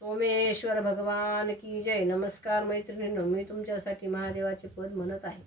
सोमेश्वर भगवान की जय. नमस्कार मैत्रिणींनो, मी तुमच्यासाठी महादेवाचे पद म्हणत आहे.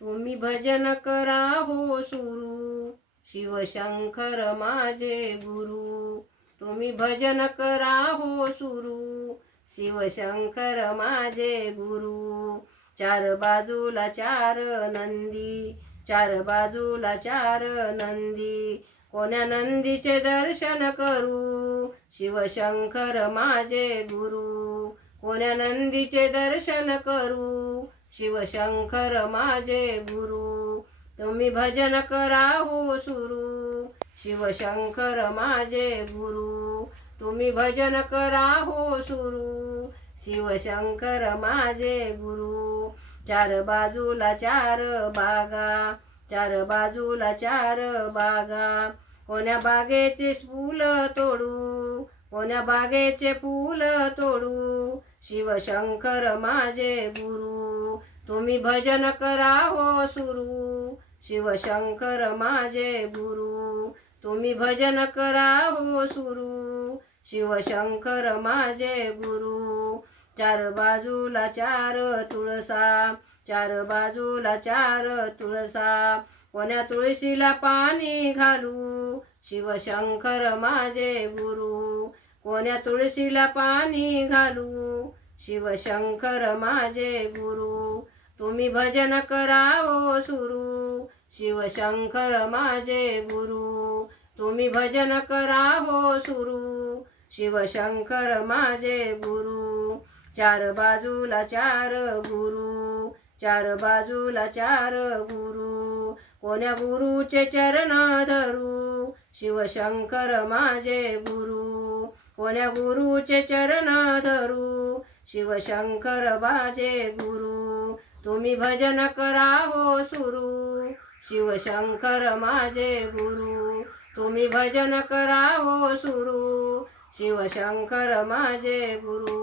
तुम्ही भजन करा हो सुरू, शिवशंकर माझे गुरु. तुम्ही भजन करा हो सुरू, शिवशंकर माझे गुरु. चार बाजूला चार नंदी, चार बाजूला चार नंदी. कोण्या नंदीचे दर्शन करू, शिवशंकर माझे गुरु. कोण्या नंदीचे दर्शन करू, शिवशंकर माझे गुरु. तुम्ही भजन करा हो सुरू, शिवशंकर माझे गुरु. तुम्ही भजन करा हो सुरू, शिवशंकर माझे गुरु. चार बाजूला चार बागा, चार बाजूला चार बागा. कोण्या बागेचे फूल तोडू, कोण्या बागेचे फूल तोडू, शिवशंकर माझे गुरु. तुम्ही भजन करा हो सुरू, शिवशंकर माझे गुरु. तुम्ही भजन करा हो सुरू, शिवशंकर माझे गुरु. चार बाजूला चार तुळसा, चार बाजूला चार तुळसा. कोण्या तुळशीला पाणी घालू, शिवशंकर माझे गुरु. कोण्या तुळशीला पाणी घालू, शिवशंकर माझे गुरु. तुम्ही भजन करा हो सुरू, शिवशंकर माझे गुरु. तुम्ही भजन करा हो सुरू, शिवशंकर माझे गुरु. चार बाजूला चार गुरु, चार बाजूला चार गुरु. कोण्या गुरुचे चरण धरू, शिवशंकर माझे गुरु. कोण्या गुरुचे चरण धरू, शिवशंकर माझे गुरु. तुम्ही भजन करा हो सुरू, शिवशंकर माझे गुरु. तुम्ही भजन करा हो सुरू, शिवशंकर माझे गुरु.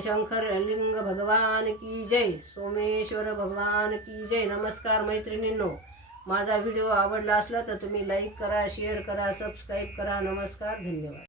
शंकर लिंग भगवान की जय. सोमेश्वर भगवान की जय. नमस्कार मैत्रिणींनो, माझा व्हिडिओ आवडला असला तर तुम्ही लाईक करा, शेअर करा, सबस्क्राईब करा. नमस्कार, धन्यवाद.